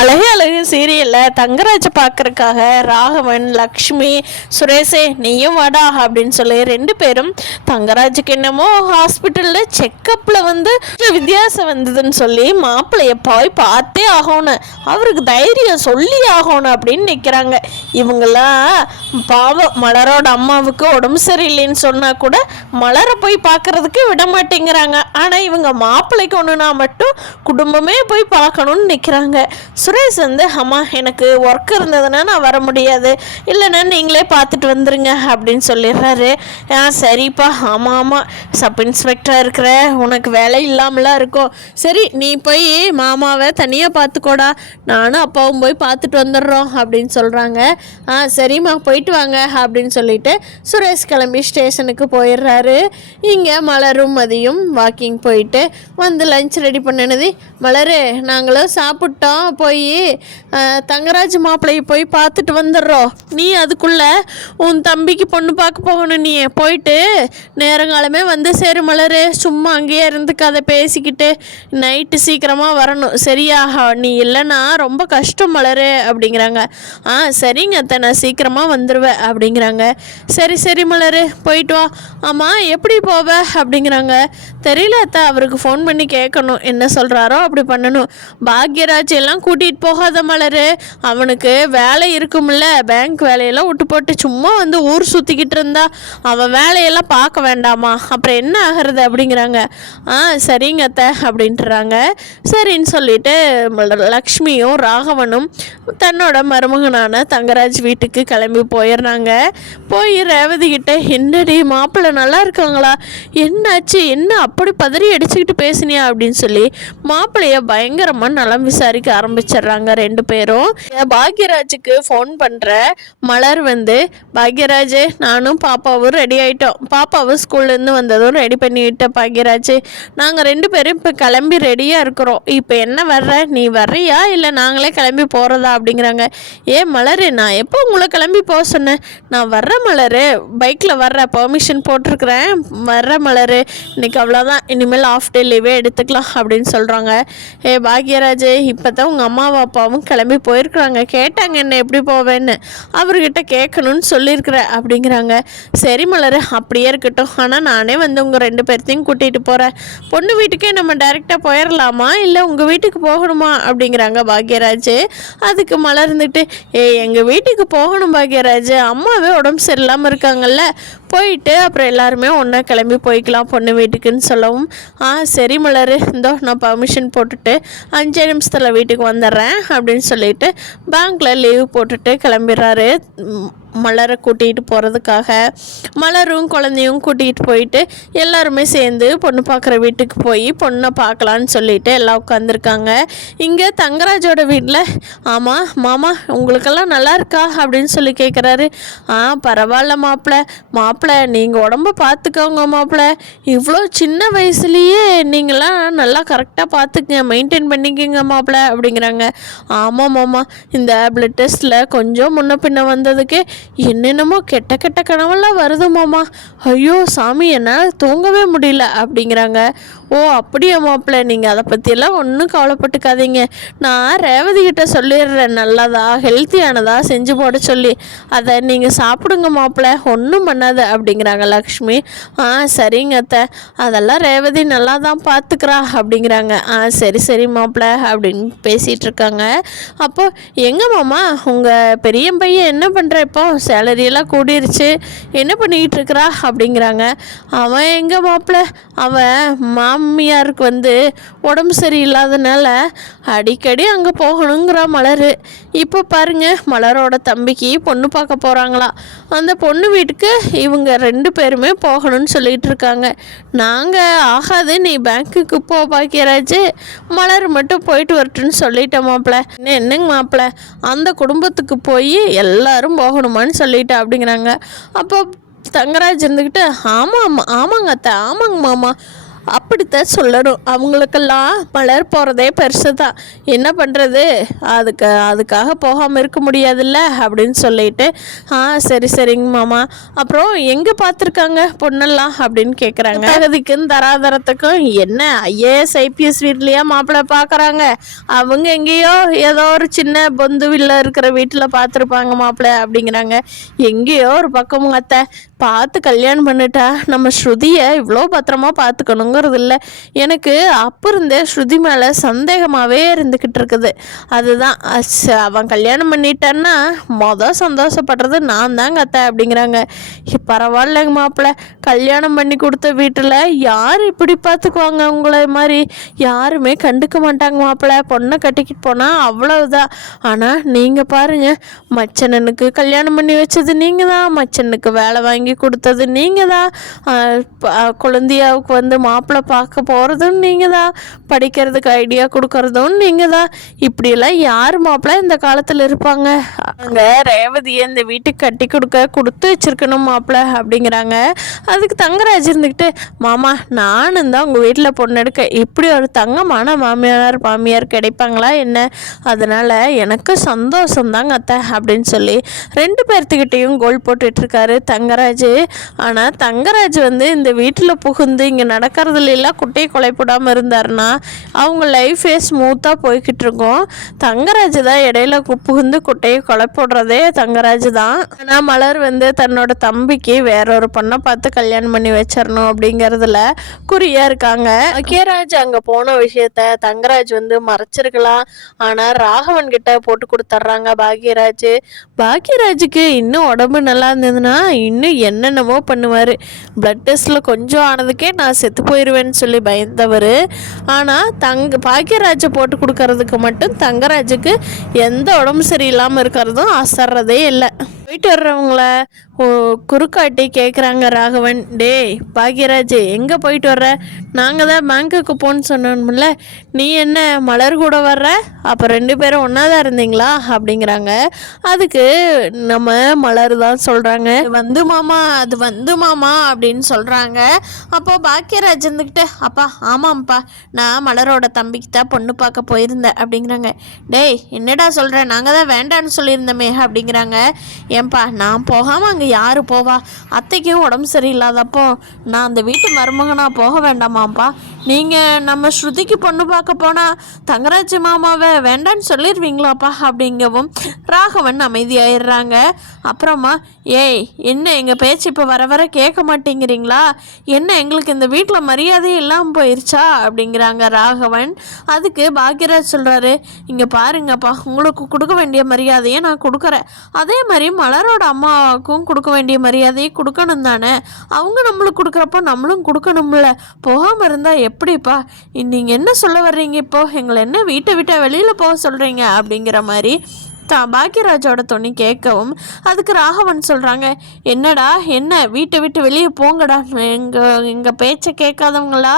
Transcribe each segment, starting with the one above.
அழகே அழகு சீரியலில் தங்கராஜை பார்க்கறக்காக ராகவன், லக்ஷ்மி, சுரேஷே நீயும் வாடா அப்படின்னு சொல்லி ரெண்டு பேரும் தங்கராஜுக்கு என்னமோ ஹாஸ்பிட்டலில் செக்கப்பில் வித்தியாசம் வந்ததுன்னு சொல்லி மாப்பிள்ளைய போய் பார்த்தே ஆகணும், அவருக்கு தைரியம் சொல்லி ஆகணும் அப்படின்னு நிற்கிறாங்க. இவங்களாம் பாவம் மலரோட அம்மாவுக்கு உடம்பு சரியில்லைன்னு சொன்னால் கூட மலரை போய் பார்க்கறதுக்கு விட மாட்டேங்கிறாங்க. ஆனால் இவங்க மாப்பிள்ளைக்கு ஒன்றுனா மட்டும் குடும்பமே போய் பார்க்கணுன்னு நிற்கிறாங்க. சுரேஷ் அம்மா எனக்கு ஒர்க் இருந்ததுன்னா நான் வர முடியாது, இல்லைன்னா நீங்களே பார்த்துட்டு வந்துருங்க அப்படின்னு சொல்லிடுறாரு. சரிப்பா, ஆமாம் ஆமாம் சப் இன்ஸ்பெக்டராக இருக்கிற உனக்கு வேலை இல்லாமலாம் இருக்கும், சரி நீ போய் மாமாவை தனியாக பார்த்துக்கோடா, நானும் அப்பாவும் போய் பார்த்துட்டு வந்துடுறோம் அப்படின்னு சொல்கிறாங்க. சரிம்மா போயிட்டு வாங்க அப்படின்னு சொல்லிட்டு சுரேஷ் கிளம்பி ஸ்டேஷனுக்கு போயிடுறாரு. இங்கே மலரும் மதியும் வாக்கிங் போயிட்டு வந்து லஞ்ச் ரெடி பண்ணினது. மலரு நாங்களும் சாப்பிட்டோம், போய் தங்கராஜ் மாப்பிள்ளையை போய் பார்த்துட்டு வந்துடுறோம், நீ அதுக்குள்ளே உன் தம்பிக்கு பொண்ணு பார்க்க போகணும், நீ போயிட்டு நேரங்காலமே வந்து சேரு மலரு, சும்மா அங்கேயே இருந்துக்காத பேசிக்கிட்டு நைட்டு சீக்கிரமாக வரணும் சரியா, நீ இல்லைன்னா ரொம்ப கஷ்டம் மலரு அப்படிங்கிறாங்க. சரிங்க அத்தை நான் சீக்கிரமாக வந்துடுவேன் அப்படிங்கிறாங்க. சரி சரி மலரு போயிட்டு வா. ஆமாம் எப்படி போவ அப்படிங்கிறாங்க. தெரியல அத்தை, அவருக்கு ஃபோன் பண்ணி கேட்கணும், என்ன சொல்கிறாரோ அப்படி பண்ணணும். பாக்யராஜ் எல்லாம் கூட்டிகிட்டு போகாத மலரு, அவனுக்கு வேலை இருக்கும்ல, பேங்க் வேலையெல்லாம் விட்டு போட்டு சும்மா வந்து ஊர் சுற்றிக்கிட்டு இருந்தா அவன் வேலையெல்லாம் பார்க்க வேண்டாமா, அப்புறம் என்ன ஆகிறது அப்படிங்கிறாங்க. சரிங்க அத்தை அப்படின்ட்டுறாங்க. சரின்னு சொல்லிட்டு லக்ஷ்மியும் ராகவனும் தன்னோட மருமகனான தங்கராஜ் வீட்டுக்கு கிளம்பி போயிடுறாங்க. போய் ரேவதி கிட்ட என்னடி மாப்பிள்ளை நல்லா இருக்காங்களா, என்னாச்சு, என்ன அப்படி பதறி அடிச்சுக்கிட்டு பேசினியா அப்படின்னு சொல்லி மாப்பிள்ளைய பயங்கரமாக நலம் விசாரிக்க ஆரம்பிச்சிடுறாங்க ரெண்டு பேரும். பாக்யராஜுக்கு ஃபோன் பண்ணுற மலர் பாக்யராஜ் நானும் பாப்பாவும் ரெடி ஆகிட்டோம், பாப்பாவும் ஸ்கூல்லேருந்து வந்ததும் ரெடி பண்ணிவிட்டேன் பாக்யராஜ், நாங்கள் ரெண்டு பேரும் இப்போ கிளம்பி ரெடியாக இருக்கிறோம், இப்போ என்ன வர்ற, நீ வர்றியா இல்லை நாங்களே கிளம்பி போகிறதா அப்படிங்கிறாங்க. மலர் நான் எப்போ உங்களை கிளம்பி போக சொன்னேன், நான் வர்றேன் மலர், பைக்கில் வர்ற பெர்மிஷன் போட்டிருக்கிறேன், வர்றேன் மலர், இன்னைக்கு அவ்வளோதான், இனிமேல் ஆஃப் டே லீவே எடுத்துக்கலாம் அப்படின்னு சொல்கிறாங்க. பாக்யராஜ் இப்போ தான் உங்கள் அம்மாவும் அப்பாவும் கிளம்பி போயிருக்கிறாங்க, கேட்டாங்க என்ன எப்படி போவேன்னு, அவர்கிட்ட கேட்கணும்னு சொல்லியிருக்கிறேன் அப்படிங்கிறாங்க. சரி மலர் அப்படியே இருக்கட்டும், ஆனால் நானே உங்கள் ரெண்டு பேர்த்தையும் கூட்டிகிட்டு போகிறேன், பொண்ணு வீட்டுக்கே நம்ம டைரெக்டாக போயிடலாமா இல்லை உங்கள் வீட்டுக்கு போகணுமா அப்படிங்கிறாங்க பாக்யராஜ். அதுக்கு மலர்ந்துட்டு எங்கள் வீட்டுக்கு போகணும் பாக்யராஜ், அம்மாவே உடம்பு சரியில்லாமல் இருக்காங்கல்ல, போயிட்டு அப்புறம் எல்லாருமே ஒன்றா கிளம்பி போய்க்கலாம் பொண்ணு வீட்டுக்குன்னு சொல்லவும். சரி மலர் இந்தோ நான் பர்மிஷன் போட்டுட்டு 5 நிமிஷத்தில் வீட்டுக்கு வந்துடுறேன் அப்படின்னு சொல்லிட்டு பேங்க்கில் லீவ் போட்டுட்டு கிளம்பிடுறாரு மலரை கூட்டிகிட்டு போகிறதுக்காக. மலரும் குழந்தையும் கூட்டிகிட்டு போயிட்டு எல்லாருமே சேர்ந்து பொண்ணு பார்க்குற வீட்டுக்கு போய் பொண்ணை பார்க்கலான்னு சொல்லிட்டு எல்லாம் உட்காந்துருக்காங்க. இங்கே தங்கராஜோட வீட்டில் ஆமாம் மாமா உங்களுக்கெல்லாம் நல்லா இருக்கா அப்படின்னு சொல்லி கேட்குறாரு. பரவாயில்ல மாப்பிள்ளை நீங்கள் உடம்ப பார்த்துக்கோங்க மாப்பிள்ளை, இவ்வளோ சின்ன வயசுலேயே நீங்களாம் நல்லா கரெக்டாக பார்த்துக்குங்க, மெயின்டைன் பண்ணிக்கோங்க மாப்பிள்ளை அப்படிங்கிறாங்க. ஆமாம் மாமா இந்த பிளட் டெஸ்ட்டில் கொஞ்சம் முன்ன பின்ன வந்ததுக்கு என்னென்னமோ கெட்ட கெட்ட கனவெல்லாம் வருது மாமா, ஐயோ சாமி என்னால் தூங்கவே முடியல அப்படிங்கிறாங்க. அப்படியா மாப்பிள்ளை, நீங்கள் அதை பற்றியெல்லாம் ஒன்றும் கவலைப்பட்டுக்காதீங்க, நான் ரேவதி கிட்ட சொல்லிடுறேன், நல்லதா ஹெல்த்தியானதா செஞ்சு போட சொல்லி, அதை நீங்கள் சாப்பிடுங்க மாப்பிள்ளை, ஒன்றும் பண்ணாது அப்படிங்கிறாங்க லக்ஷ்மி. சரிங்க அத்தை, அதெல்லாம் ரேவதி நல்லா தான் பார்த்துக்கிறா அப்படிங்கிறாங்க. சரி சரி மாப்பிள்ளை அப்படின்னு பேசிகிட்டு இருக்காங்க. அப்போ எங்க மாமா உங்கள் பெரிய பையன் என்ன பண்ணுற, இப்போ சேலரியெல்லாம் கூடிருச்சு, என்ன பண்ணிக்கிட்டு இருக்கிறா அப்படிங்கிறாங்க. அவன் எங்கே மாப்பிள்ளை, அவன் மாமியாருக்கு உடம்பு சரியில்லாதனால அடிக்கடி அங்கே போகணுங்கிற மலர். இப்போ பாருங்க மலரோட தம்பிக்கு பொண்ணு பார்க்க போகிறாங்களா, அந்த பொண்ணு வீட்டுக்கு இவங்க ரெண்டு பேருமே போகணும்னு சொல்லிகிட்டு இருக்காங்க. நாங்கள் ஆகாது நீ பேங்க்குக்கு போ பாக்யராஜ், மலர் மட்டும் போயிட்டு வரட்டுன்னு சொல்லிட்டேன் மாப்பிள்ளை. என்னங்க மாப்பிள்ளை அந்த குடும்பத்துக்கு போய் எல்லாரும் போகணுமான்னு சொல்லிட்டு அப்படிங்கிறாங்க. அப்போ தங்கராஜ் இருந்துக்கிட்டு ஆமாங்க அத்தை, ஆமாங்க மாமா, அப்படித்தான் சொல்லணும். அவங்களுக்கெல்லாம் மலர் போகிறதே பெருசு தான். என்ன பண்ணுறது, அதுக்காக போகாமல் இருக்க முடியாதுல்ல அப்படின்னு சொல்லிட்டு, சரி சரிங்க மாமா, அப்புறம் எங்கே பார்த்துருக்காங்க பொண்ணெல்லாம் அப்படின்னு கேட்குறாங்க. தகுதிக்கும் தராதரத்துக்கும் என்ன ஐஏஎஸ் ஐபிஎஸ் வீட்லையா மாப்பிள்ளை பார்க்குறாங்க, அவங்க எங்கேயோ ஏதோ ஒரு சின்ன பொந்துவில் இருக்கிற வீட்டில் பார்த்துருப்பாங்க மாப்பிள்ளை அப்படிங்கிறாங்க. எங்கேயோ ஒரு பக்கம் அத்தை பார்த்து கல்யாணம் பண்ணிட்டா நம்ம ஸ்ருதியை இவ்வளோ பத்திரமா பார்த்துக்கணுங்கிறது இல்லை. எனக்கு அப்போ இருந்தே ஸ்ருதி மேலே சந்தேகமாகவே இருந்துக்கிட்டு இருக்குது. அதுதான் அவன் கல்யாணம் பண்ணிட்டான்னா சந்தோஷப்படுறது நான் தாங்க அத்தை அப்படிங்கிறாங்க. பரவாயில்லைங்க மாப்பிள்ளை, கல்யாணம் பண்ணி கொடுத்த வீட்டில் யார் இப்படி பார்த்துக்குவாங்க, உங்களை மாதிரி யாருமே கண்டுக்க மாட்டாங்க மாப்பிள்ளை. பொண்ணை கட்டிக்கிட்டு போனால் அவ்வளவுதான். ஆனால் நீங்கள் பாருங்கள், மச்சனனுக்கு கல்யாணம் பண்ணி வச்சது நீங்கள் தான், மச்சனுக்கு வேலை வாங்கி கொடுத்தது நீங்கள் தான், குழந்தையாவுக்கு வந்து மாப்பிள்ளை பார்க்க போகிறதும் நீங்கள் தான், படிக்கிறதுக்கு ஐடியா கொடுக்கறதும் நீங்கள் தான். இப்படியெல்லாம் யார் மாப்பிள்ளை இந்த காலத்தில் இருப்பாங்க? அங்கே ரேவதியை இந்த வீட்டுக்கு கட்டி கொடுத்து வச்சிருக்கணும் மாப்பிள்ளை அப்படிங்கிறாங்க. அதுக்கு தங்கராஜ் இருந்துக்கிட்டு, மாமா நானும் தான் உங்கள் வீட்டில் பொண்ணு எடுக்க, இப்படி ஒரு தங்கமான மாமியார் கிடைப்பாங்களா என்ன? அதனால் எனக்கு சந்தோஷம்தாங்க அத்தை அப்படின்னு சொல்லி 2 பேர்த்துக்கிட்டையும் கோல் போட்டுட்ருக்காரு தங்கராஜ். ஆனால் தங்கராஜ் வந்து இந்த வீட்டில் புகுந்து இங்கே நடக்கிறதுல எல்லாம் குட்டையை கொலை போடாமல் இருந்தாருன்னா அவங்க லைஃபே ஸ்மூத்தாக போய்கிட்டு இருக்கோம். தங்கராஜ் தான் இடையில புகுந்து குட்டையை கொலை போடுறதே தங்கராஜ் தான். ஆனால் மலர் வந்து தன்னோட தம்பிக்கு வேறொரு பொண்ணை பார்த்து கல்யாணம் பண்ணி வச்சிடணும் அப்படிங்கிறதுல குறியாக இருக்காங்க. அக்கியராஜ் அங்கே போன விஷயத்த தங்கராஜ் வந்து மறைச்சிருக்கலாம். ஆனால் ராகவன் கிட்ட போட்டு கொடுத்துட்றாங்க பாக்யராஜுக்கு இன்னும் உடம்பு நல்லா இருந்ததுன்னா இன்னும் என்னென்னமோ பண்ணுவார். பிளட் டெஸ்ட்டில் கொஞ்சம் ஆனதுக்கே நான் செத்து போயிடுவேன்னு சொல்லி பயந்தவர். ஆனால் பாக்யராஜை போட்டு கொடுக்கறதுக்கு மட்டும் தங்கராஜுக்கு எந்த உடம்பு சரியில்லாமல் இருக்கிறதும் அசர்றதே இல்லை. போயிட்டு வர்றவங்கள குறுக்காட்டி கேட்குறாங்க ராகவன், டேய் பாக்யராஜ் எங்கே போயிட்டு வர்ற? நாங்கள் தான் பேங்க்குக்கு போன்னு சொன்னோம்ல, நீ என்ன மலர் கூட வர்ற? அப்போ 2 பேரும் ஒன்றா தான் இருந்தீங்களா அப்படிங்கிறாங்க. அதுக்கு நம்ம மலர் தான் சொல்கிறாங்க, அது வந்து மாமா அப்படின்னு சொல்கிறாங்க. அப்போ பாக்யராஜ் இருந்துக்கிட்டு, அப்பா ஆமாம்ப்பா, நான் மலரோட தம்பிக்கு தான் பொண்ணு பார்க்க போயிருந்தேன் அப்படிங்கிறாங்க. டேய் என்னடா சொல்கிறேன், நாங்கள் தான் வேண்டான்னு சொல்லியிருந்தோமே அப்படிங்கிறாங்க. ஏன்பா நான் போகாமல் அங்கே யார் போவா? அத்தைக்கும் உடம்பு சரியில்லாதப்போ நான் அந்த வீட்டு மருமகனாக போக வேண்டாமாப்பா? நீங்கள் நம்ம ஸ்ருதிக்கு பொண்ணு பார்க்க போனால் தங்கராஜ் மாமாவை வேண்டான்னு சொல்லிடுவீங்களாப்பா அப்படிங்கவும் ராகவன் அமைதியாயிடுறாங்க. அப்புறமா ஏய் என்ன எங்கள் பேச்சு இப்போ வர வர கேட்க மாட்டேங்கிறீங்களா? என்ன எங்களுக்கு இந்த வீட்டில் மரியாதையே இல்லாமல் போயிடுச்சா அப்படிங்கிறாங்க ராகவன். அதுக்கு பாக்யராஜ் சொல்கிறாரு, இங்கே பாருங்கப்பா, உங்களுக்கு கொடுக்க வேண்டிய மரியாதையை நான் கொடுக்குறேன், அதே மாதிரி மலரோட அம்மாவுக்கும் கொடுக்க வேண்டிய மரியாதையை கொடுக்கணும் தானே? அவங்க நம்மளுக்கு கொடுக்குறப்போ நம்மளும் கொடுக்கணும்ல, போகாமல் இருந்தால் எப்படிப்பா? நீங்கள் என்ன சொல்ல வர்றீங்க? இப்போ எங்களை என்ன வீட்டை விட்டு வெளியில் போக சொல்கிறீங்க அப்படிங்கிற மாதிரி பாக்யராஜோட துணி கேட்கவும் அதுக்கு ராகவன் சொல்கிறாங்க, என்னடா என்ன வீட்டை விட்டு வெளியே போங்கடா, எங்கள் பேச்சை கேட்காதவங்களா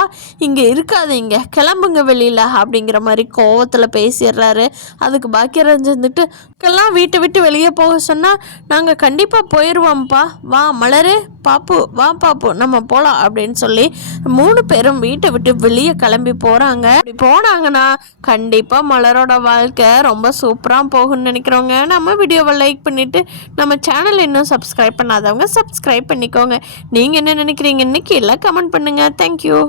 இங்கே இருக்காதீங்க, கிளம்புங்க வெளியில் அப்படிங்கிற மாதிரி கோவத்தில் பேசிடுறாரு. அதுக்கு பாக்யராஜ் வந்துட்டு, எல்லாம் வீட்டை விட்டு வெளியே போக சொன்னால் நாங்கள் கண்டிப்பாக போயிடுவோம்ப்பா, வா மலரு, பாப்பு வா பாப்பு நம்ம போகலாம் அப்படின்னு சொல்லி 3 பேரும் வீட்டை விட்டு வெளியே கிளம்பி போகிறாங்க. அப்படி போனாங்கன்னா கண்டிப்பாக மலரோட வாழ்க்கை ரொம்ப சூப்பராக போகும்னு நினைக்கிறவங்க நம்ம வீடியோவை லைக் பண்ணிவிட்டு நம்ம சேனல் இன்னும் சப்ஸ்கிரைப் பண்ணாதவங்க சப்ஸ்கிரைப் பண்ணிக்கோங்க. நீங்கள் என்ன நினைக்கிறீங்கன்னு கீழே கமெண்ட் பண்ணுங்கள். தேங்க்யூ.